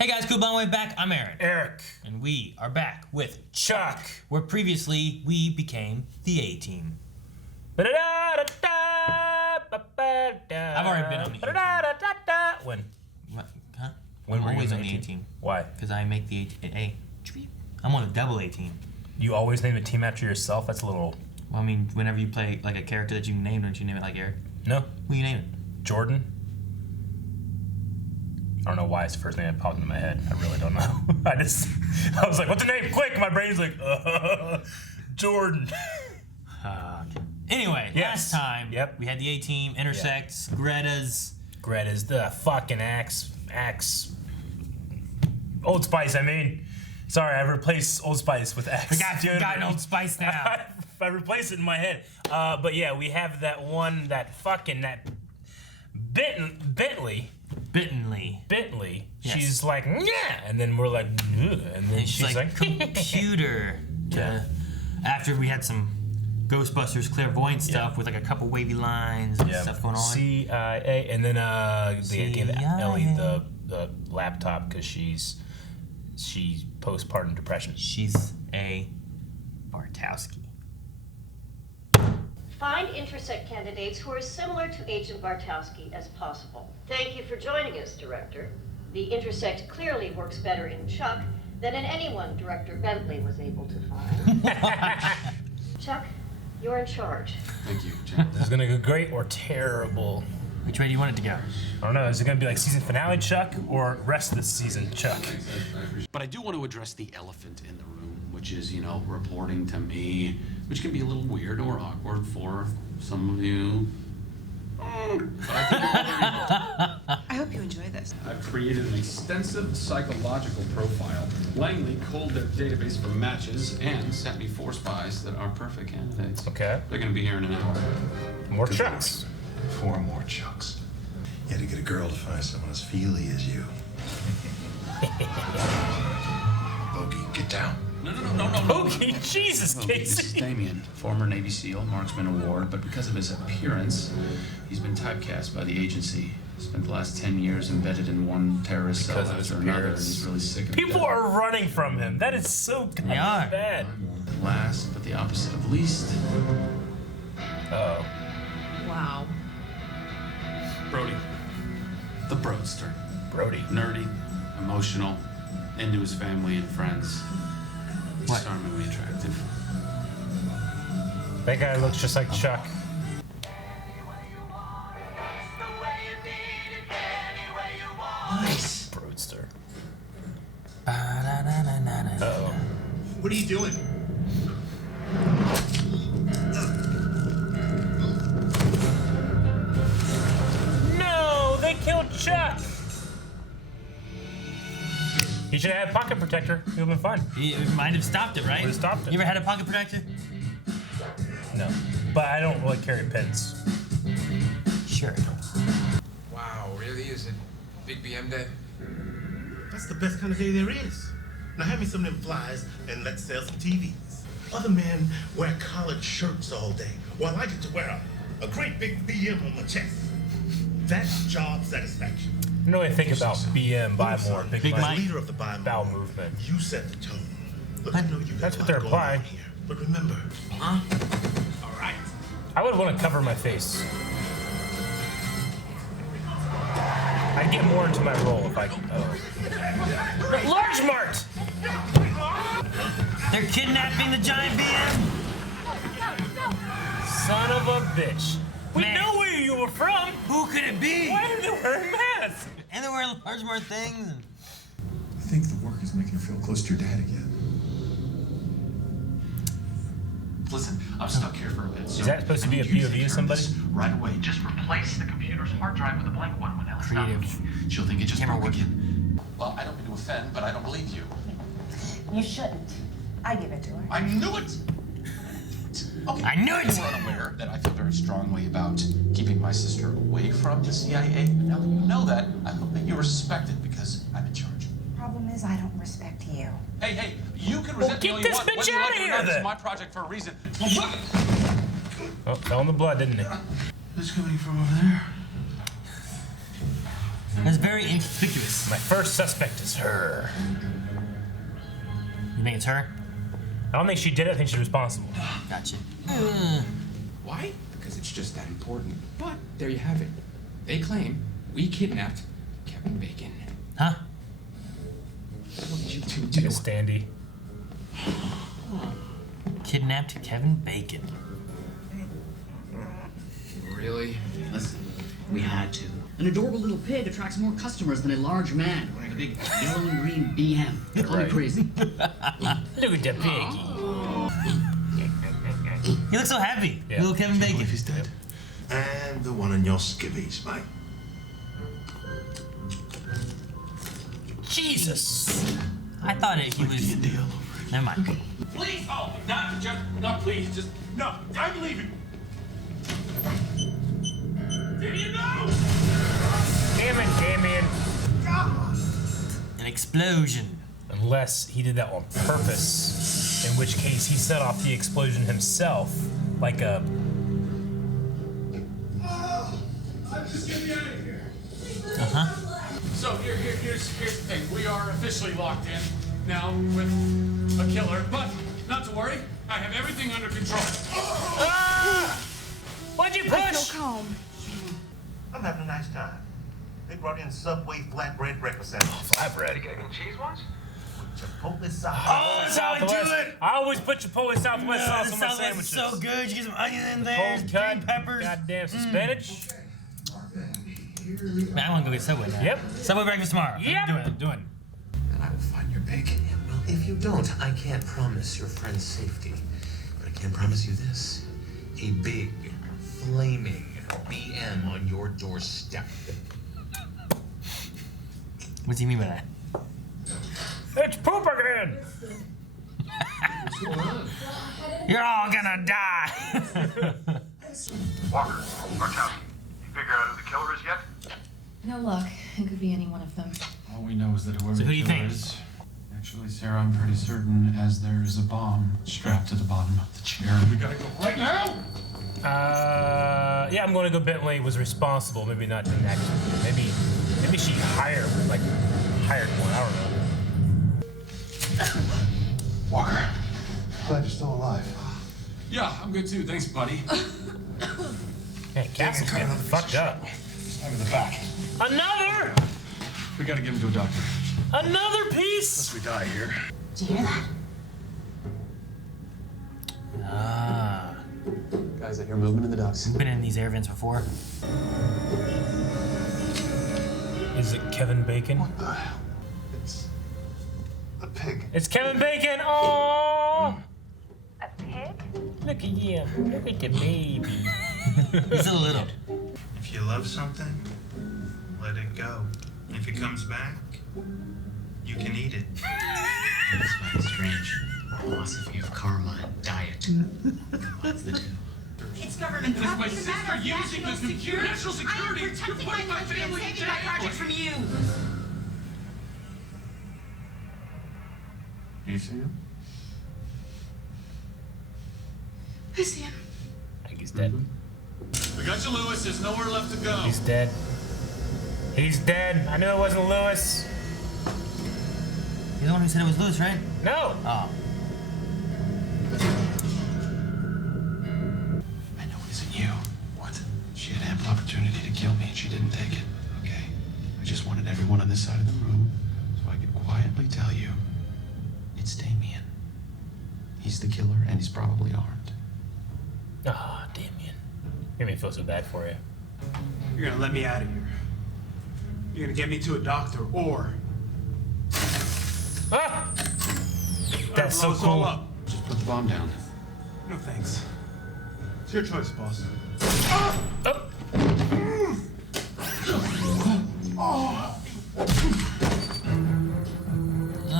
Hey guys, cool blonde wave back. I'm Aaron. Eric. And we are back with Chuck. Where previously we became the A-Team. I've already been on the A-Team. When? What? Huh? When I'm were you always on on the the A-Team? A-Team. Why? Because I make the A. I'm on a double A-Team. You always name a team after yourself? That's a little... Well, I mean, whenever you play like a character that you name, don't you name it like Eric? No. Who you name it? Jordan? I don't know why it's the first name that popped into my head. I really don't know. I was like, what's the name? Quick! My brain's like, Jordan. Okay. Anyway, last time we had the A-Team, Intersects, Greta's the fucking Axe. Old Spice, I mean. Sorry, I replaced Old Spice with Axe. We got an Old Spice now. I replaced it in my head. But yeah, we have that one, that Bentley. Yes. She's like, yeah, and then we're like, ugh. And then she's like computer. After we had some Ghostbusters clairvoyant stuff with like a couple wavy lines and stuff going on. CIA, and then they gave Ellie the laptop because she's postpartum depression. She's a Bartowski. Find Intersect candidates who are similar to Agent Bartowski as possible. Thank you for joining us, Director. The Intersect clearly works better in Chuck than in anyone Director Bentley was able to find. Chuck, you're in charge. Thank you, Jen. This is gonna go great or terrible. Which way do you want it to go? I don't know. Is it gonna be like season finale Chuck or rest of the season Chuck? But I do want to address the elephant in the room, which is, reporting to me, which can be a little weird or awkward for some of you. But I think you're very important. I hope you enjoy this. I've created an extensive psychological profile. Langley culled their database for matches and sent me 4 spies that are perfect candidates. Okay. They're gonna be here in an hour. More Chucks. 4 more Chucks. You had to get a girl to find someone as feely as you. Bogey, get down. No. Bogey, Jesus, This is Casey. Damien, former Navy SEAL, Marksman Award, but because of his appearance, he's been typecast by the agency. Spent the last 10 years embedded in one terrorist cell Because of his after another, and appearance. he's really sick of People are running from him. That is so They are. bad. Last, but the opposite of least, Oh. Wow. Brody. The Broadster. Brody. Nerdy, emotional, into his family and friends. What? Disarmingly attractive. That guy looks just like Chuck. Nice. Broadster. Ba-da-da-da-da-da. Uh-oh. What are you doing? No, they killed Chuck. He should have had pocket protector. It would have been fun. It might have stopped it, right? Would've stopped it. You ever had a pocket protector? No, but I don't really carry pins. Sure. Wow, really? Is it Big BM Day? That's the best kind of day there is. Now have me some of them flies and let's sell some TVs. Other men wear collared shirts all day, while I get to wear a great big BM on my chest. That's job satisfaction. You know, I think about BM, buy more, Big Big Mike. Mike. Leader of the Buy Bowel More. movement. You set the tone. Look, I know you got That's a what lot they're going on implying. here, but remember, all right. I would want to cover my face. I'd get more into my role if I could. Large Mart! They're kidnapping the giant BM. Son of a bitch. We Man. know where you were from. Who could it be? Why are they wearing masks? And they're wearing large more things. I think the work is making you feel close to your dad again. Listen, I'm stuck here for a bit. So Is that supposed to be a I need you POV of take care somebody? this right away. Just replace the computer's hard drive with a blank one when Ellie's not Creative. looking. She'll think it just Camera broke work. again. Well, I don't mean to offend, but I don't believe you. You shouldn't. I give it to her. I knew it! Okay. I knew it! You were unaware that I feel very strongly about keeping my sister away from the CIA. Now that you know that, I hope that you respect it because I'm in charge. Problem is, I don't respect you. Hey, you can resent me get all you this want. bitch Whether you outta like it or here, not, This then. is my project for a reason. Oh, fell in the blood, didn't it? Who's coming from over there? That's very inconspicuous. My first suspect is her. You think it's her? I don't think she did it. I think she's responsible. Gotcha. Why? Because it's just that important. But there you have it. They claim we kidnapped Kevin Bacon. Huh? What did you two Like do? a standee. Kidnapped Kevin Bacon. Really? Listen, we had to. An adorable little pig attracts more customers than a large man wearing a big yellow and green BM. Call me crazy. Look at the piggy. He looks so happy. Yeah. Little Kevin Bacon. If he's dead. And the one in your skivvies, mate. Jesus. I thought he was. Deal. Never mind. Please, oh, not please, just No, I'm leaving. Damien, no! Damn it, Damien. An explosion. Unless he did that on purpose, in which case he set off the explosion himself, like a. Just get me out of here. Uh-huh. So here's the thing. We are officially locked in now with a killer, but not to worry. I have everything under control. Ah! What'd you push? calm. I'm having a nice time. They brought in Subway flatbread breakfast sandwiches. Flatbread. cheese ones? Chipotle sauce. Oh, that's how I do Southwest. it. I always put Chipotle Southwest sauce The on my Southwest is sandwiches. so good. You get some onion in there, Cold cut, green peppers. goddamn some spinach. Man, I want to go get Subway now. Yep. Subway breakfast tomorrow. Yep. Doing. And I will find your bacon. Well, if you don't, I can't promise your friend's safety. But I can promise you this. A big, flaming BM on your doorstep. What do you mean by that? It's poop again. You're all gonna die. Walker, Bartowski, you figure out who the killer is yet? No luck. It could be any one of them. All we know is that whoever So who the do you killer think? is. Actually, Sarah, I'm pretty certain as there is a bomb strapped to the bottom of the chair. We gotta go right now! Yeah, I'm going to go Bentley was responsible. Maybe not in that. Maybe she hired one. I don't know. Walker, glad you're still alive. Yeah, I'm good too. Thanks, buddy. Man, Castle's getting fucked up. I'm in the back. Another! We gotta get him to a doctor. Another piece! We die here. Do you hear that? Ah. Guys, I hear movement in the docks. Been in these air vents before. Is it Kevin Bacon? What the hell? It's a pig. It's Kevin Bacon! Oh! A pig? Look at him. Look at the baby. He's a little. If you love something, let it go. If it comes back, you can eat it. That's why it's strange. Philosophy of karma and diet combines the two. It's government It's my sister using the computer. National security. You're putting my family in jail. from you. You see him? I see him. I think he's dead. We got you, Lewis. There's nowhere left to go. He's dead. He's dead. I knew it wasn't Lewis. You're the one who said it was Lewis, right? No. Oh. I know it isn't you. What? She had ample opportunity to kill me and she didn't take it. Okay. I just wanted everyone on this side of the room so I could quietly tell you it's Damien. He's the killer and he's probably armed. Ah, Damien. Made me feel so bad for you. You're gonna let me out of here. You're gonna get me to a doctor, or Ah! That's so blow us all cool. up. Just put the bomb down. No thanks. It's your choice, boss.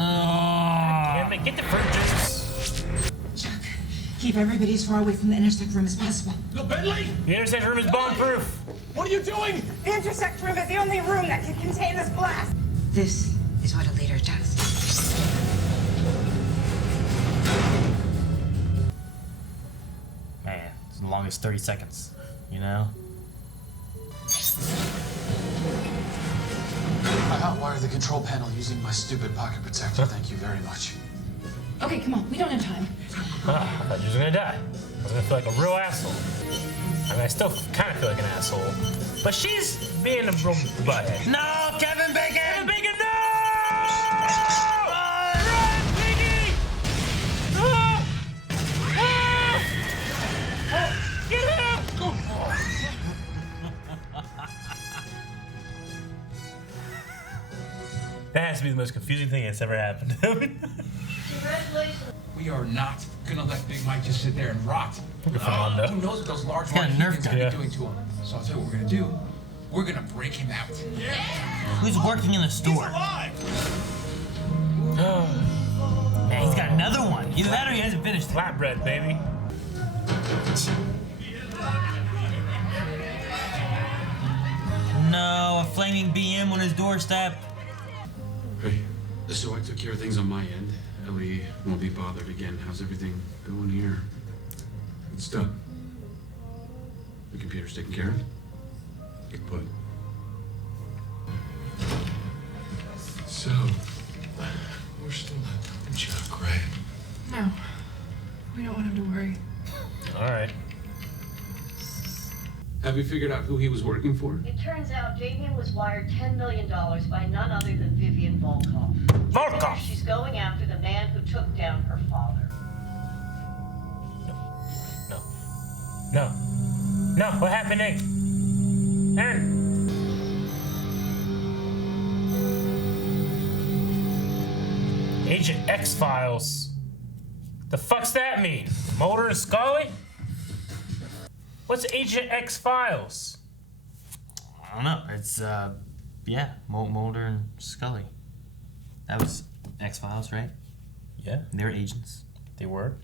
Damn it, get the fruit juice. Keep everybody as far away from the intersect room as possible. No, Bentley! The intersection room is bomb-proof. What are you doing? The intersect room is the only room that can contain this blast. This is what a leader does. Man, it's the longest 30 seconds, you know? I hotwired the control panel using my stupid pocket protector. Thank you very much. Okay, come on. We don't have time. I thought you was gonna die. I was gonna feel like a real asshole. I mean, I still kind of feel like an asshole. But she's being a real butthead. No, Kevin Bacon! Kevin Bacon, no! Run, Piggy! Ah! Ah! Get him! That has to be the most confusing thing that's ever happened to him. Congratulations. We are not gonna let Big Mike just sit there and rot. Who knows what those large got a white Nerf heathens gun. are doing to him. So I'll tell you what we're gonna do. We're gonna break him out. Who's working in the store? Man, he's got another one. Either that or he hasn't finished. Flatbread, baby. No, a flaming BM on his doorstep. Hey, so I took care of things on my end. Ellie won't be bothered again. How's everything going here? It's done. The computer's taken care of? Good put. So, we're still not done, Chuck, right? No. We don't want him to worry. All right. Have you figured out who he was working for? It turns out Damien was wired $10 million by none other than Vivian Volkov. Volkov! She's going after the man who took down her father. No. No, what happened, Nick? Aaron. Agent X-Files. The fuck's that mean? Mulder and Scully? What's Agent X-Files? I don't know. It's, yeah, Mulder and Scully. That was X-Files, right? Yeah. They were agents. They were.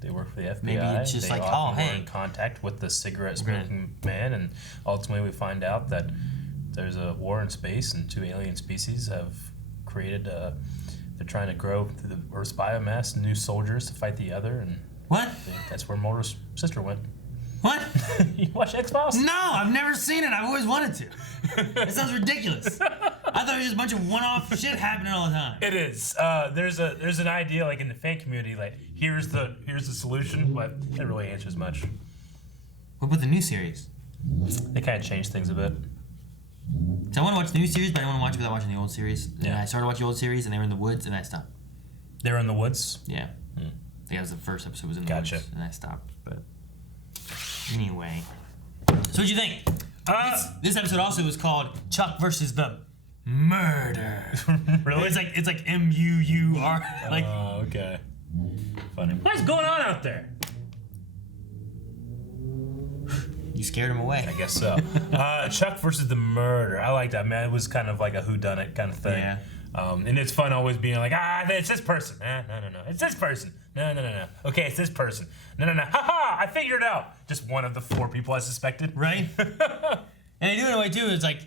They work for the FBI. Maybe it's just they like, often oh, were hey. in contact with the cigarette-smoking man, and ultimately we find out that there's a war in space, and 2 alien species have created. They're trying to grow through the Earth's biomass new soldiers to fight the other, and What? that's where Mulder's sister went. What? You watch X-Files? No, I've never seen it. I've always wanted to. That sounds ridiculous. I thought it was just a bunch of one-off shit happening all the time. It is. There's an idea like in the fan community, like here's the solution, but it really answers much. What about the new series? They kind of changed things a bit. So I want to watch the new series, but I don't want to watch it without watching the old series. And Yeah. I started watching the old series, and they were in the woods, and I stopped. They were in the woods. Yeah. I think that was the first episode was in the Gotcha. woods, and I stopped. But anyway. So what'd you think? This episode also was called Chuck versus the Muuurder. Really? It's like M-U-U-R. Like, Oh, okay. Funny. What's going on out there? you scared him away. I guess so. Chuck versus the Muuurder. I like that, man. It was kind of like a whodunit kind of thing. Yeah. And it's fun always being like, it's this person. No. It's this person. No. Okay, it's this person. No. Ha! I figured it out. Just one of the 4 people I suspected. Right? And they do it in a way, too. It's like,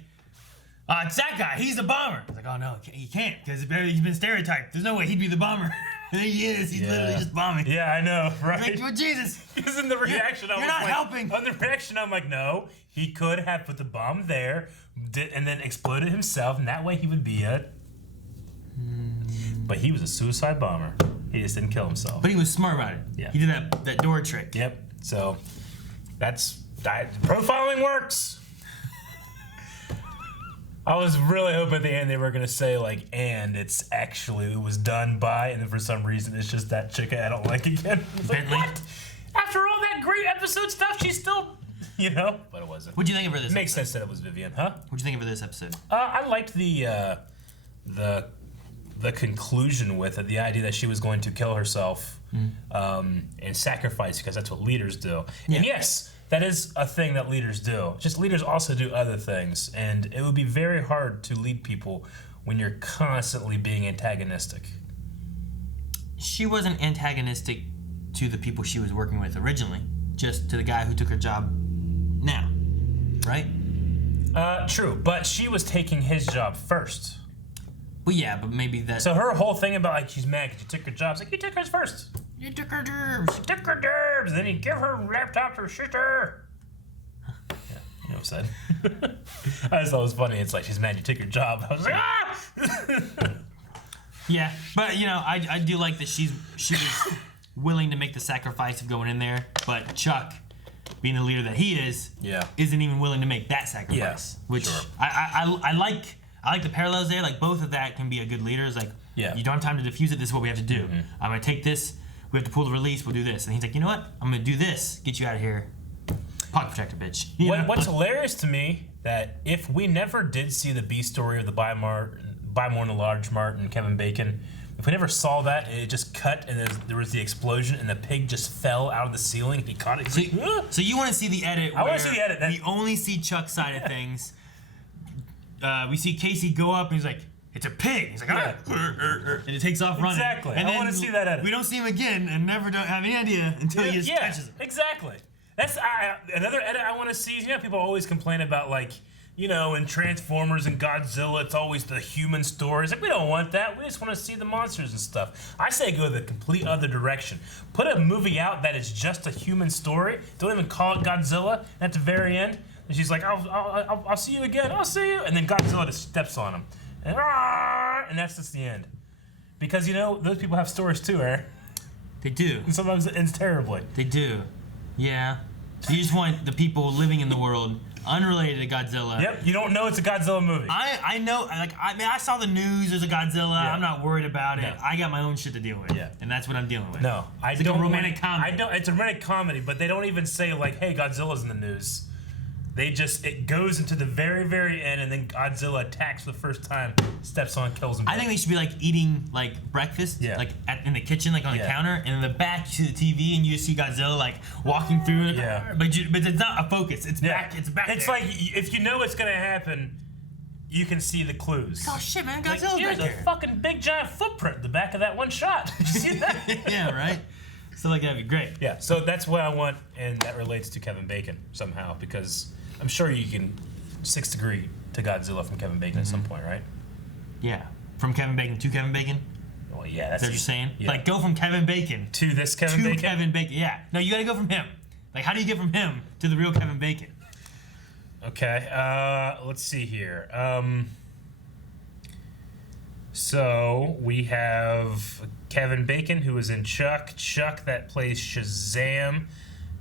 it's that guy. He's the bomber. It's like, oh, no, he can't because he's been stereotyped. There's no way he'd be the bomber. And he is. He's literally just bombing. Yeah, I know, right? Like, well, Jesus. Because in the reaction, You're not helping. On the reaction, I'm like, no, he could have put the bomb there and then exploded himself, and that way he would be a... But he was a suicide bomber. He just didn't kill himself. But he was smart about it. Yeah. He did that door trick. Yep. So profiling works. I was really hoping at the end they were gonna say like, and it was done by, and then for some reason it's just that chick I don't like again. Like, what? After all that great episode stuff, she's still, but it wasn't. What'd you think of her this It makes episode? sense that it was Vivian, huh? What'd you think of her this episode? I liked the conclusion with it, the idea that she was going to kill herself and sacrifice, because that's what leaders do. Yeah. And yes, that is a thing that leaders do. Just leaders also do other things, and it would be very hard to lead people when you're constantly being antagonistic. She wasn't antagonistic to the people she was working with originally, just to the guy who took her job now, right? True, but she was taking his job first. Well, yeah, but maybe that... So her whole thing about like she's mad because you took her job, it's like you took hers first. You took her gerbs. Took her gerbs, then you give her laptop to her sister. Yeah, upset. I just thought it was funny. It's like, she's mad you took your job. I was like, ah! Yeah, but, you know, I do like that she was willing to make the sacrifice of going in there, but Chuck, being the leader that he is, isn't even willing to make that sacrifice. Which I like the parallels there. Like, both of that can be a good leader. It's like, you don't have time to defuse it. This is what we have to do. I'm gonna take this. We have to pull the release. We'll do this. And he's like, you know what? I'm gonna do this. Get you out of here. Pocket protector, bitch. What's hilarious to me, that if we never did see the B story of the Buy More in a Large Mart and Kevin Bacon, if we never saw that, and it just cut, and there was the explosion, and the pig just fell out of the ceiling, he caught it. So you want to see the edit? I want to see the edit. We only see Chuck's side of things. We see Casey go up, and he's like, "It's a pig." He's like, and it takes off running. Exactly. And I want to see that edit. We don't see him again, and never don't have any idea until he just catches him. Exactly. That's another edit I want to see. You know, people always complain about, like, you know, in Transformers and Godzilla, it's always the human stories. Like, we don't want that. We just want to see the monsters and stuff. I say go the complete other direction. Put a movie out that is just a human story. Don't even call it Godzilla. And at the very end, and she's like, I'll see you again. I'll see you. And then Godzilla just steps on him. And that's just the end. Because, you know, those people have stories too, Aaron. They do. And sometimes it ends terribly. They do. Yeah. You just want the people living in the world unrelated to Godzilla. Yep, you don't know it's a Godzilla movie. I know, like, I saw the news, there's a Godzilla, I'm not worried about it. I got my own shit to deal with. Yeah. And that's what I'm dealing with. No, it's like a romantic comedy. It's a romantic comedy, but they don't even say, like, hey, Godzilla's in the news. They just, it goes into the very, very end, and then Godzilla attacks for the first time, steps on, kills him. I think they should be like eating like breakfast, like in the kitchen, like on the counter, and in the back to the TV, and you just see Godzilla like walking through. But it's not a focus. It's back. It's back. It's like, if you know what's gonna happen, you can see the clues. Oh shit, man! Godzilla's like, back there's there. a fucking big giant footprint in the back of that one shot. Did you see that? Yeah, right. So like that'd be great. Yeah. So that's what I want, and that relates to Kevin Bacon somehow, because I'm sure you can 6th degree to Godzilla from Kevin Bacon at some point, right? Yeah. From Kevin Bacon to Kevin Bacon? Well, yeah, that's what you're saying? Yeah. Like, go from Kevin Bacon to this Kevin Bacon? To Kevin Bacon, yeah. No, you gotta go from him. Like, how do you get from him to the real Kevin Bacon? Okay, let's see here. So, we have Kevin Bacon, who is in Chuck. Chuck, that plays Shazam.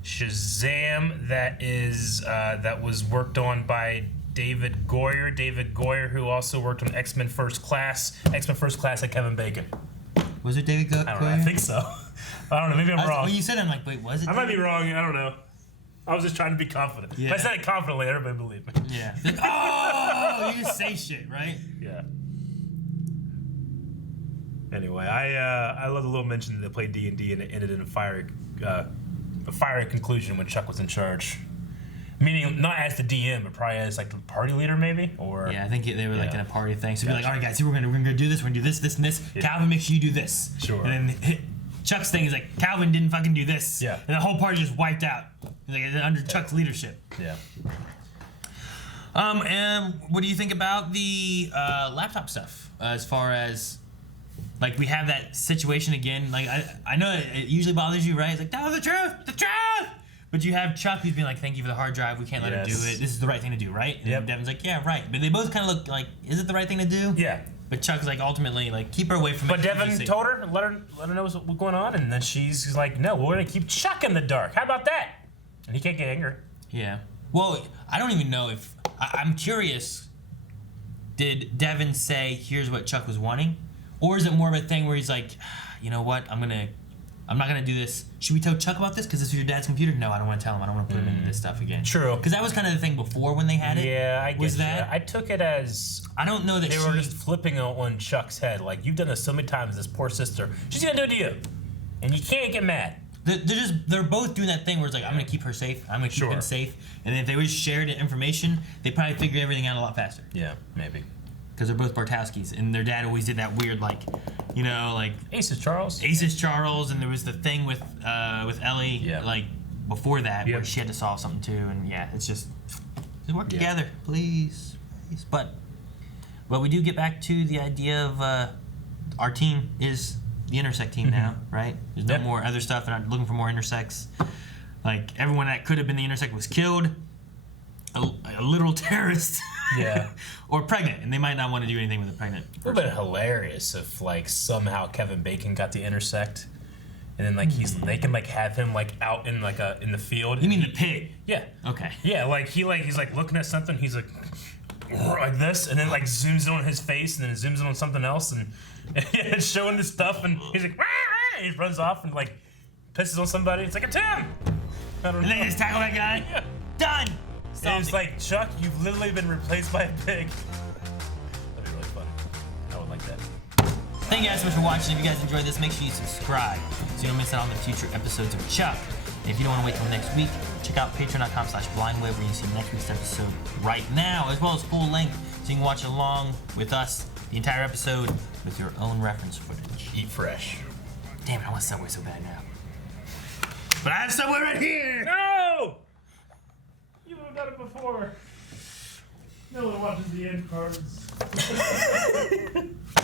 Shazam, that was worked on by David Goyer. David Goyer, who also worked on X-Men First Class. X-Men First Class had Kevin Bacon. Was it David Goyer? I don't know. I think so. I don't know. Maybe I'm wrong. When you said it, I'm like, wait, was it? I might be wrong. I don't know. I was just trying to be confident. Yeah. If I said it confidently, everybody believed me. Yeah. Like, oh, you just say shit, right? Yeah. Anyway, I love the little mention that they played D&D and it ended in a fiery conclusion when Chuck was in charge. Meaning not as the DM, but probably as like the party leader, maybe. Or yeah, I think they were like in a party thing. So be like, all right, guys, we're gonna do this. We're gonna do this, this, and this. Yeah. Calvin, make sure you do this. Sure. And then Chuck's thing is like, Calvin didn't fucking do this. Yeah. And the whole party just wiped out. Like under Chuck's leadership. Yeah. And what do you think about the laptop stuff? As far as like we have that situation again. Like I know it usually bothers you, right? It's like, tell the truth, the truth. But you have Chuck who's being like, thank you for the hard drive. We can't let him do it. This is the right thing to do, right? And Devin's like, yeah, right. But they both kind of look like, is it the right thing to do? Yeah. But Chuck's like, ultimately, like, keep her away from it. But Devin told her, let her know what's going on, and then she's like, no, we're gonna keep Chuck in the dark. How about that? And he can't get angry. Yeah. Well, I don't even know if I'm curious. Did Devin say, here's what Chuck was wanting? Or is it more of a thing where he's like, you know what, I'm not gonna do this. Should we tell Chuck about this? Because this is your dad's computer? No, I don't want to tell him. I don't want to put him into this stuff again. True. Because that was kind of the thing before when they had it. Yeah, I guess that. I took it as I don't know that they were just flipping on Chuck's head. Like, you've done this so many times. This poor sister, she's gonna do it to you, and you can't get mad. They're both doing that thing where it's like, I'm gonna keep her safe. I'm gonna keep him safe. And if they would shared information, they probably figure everything out a lot faster. Yeah, maybe. Because they're both Bartowskis, and their dad always did that weird, like, you know, like Aces Charles, and there was the thing with Ellie, like before that, where she had to solve something too, and it's just work together, please. But we do get back to the idea of our team is the Intersect team now, right? There's no more other stuff. They're not looking for more Intersects. Like everyone that could have been the Intersect was killed. a literal terrorist. Yeah. Or pregnant, and they might not want to do anything with a pregnant person. It would have been hilarious if like somehow Kevin Bacon got to intersect, and then like they can like have him like out in like in the field. You mean the pig? Yeah. Okay. Yeah, like he's like looking at something. He's like this, and then like zooms in on his face, and then it zooms in on something else, and it's showing the stuff, and he's like, and he runs off and like pisses on somebody. It's like a Tim. I don't And know. they just tackle that guy. Yeah. Done. And it's like, Chuck, you've literally been replaced by a pig. That'd be really funny. I would like that. Thank you guys so much for watching. If you guys enjoyed this, make sure you subscribe so you don't miss out on the future episodes of Chuck. And if you don't want to wait till next week, check out patreon.com/blindweb where you can see next week's episode right now, as well as full length, so you can watch along with us the entire episode with your own reference footage. Eat fresh. Damn it, I want Subway so bad now. But I have Subway right here! No! You would have done it before. No one watches the end cards.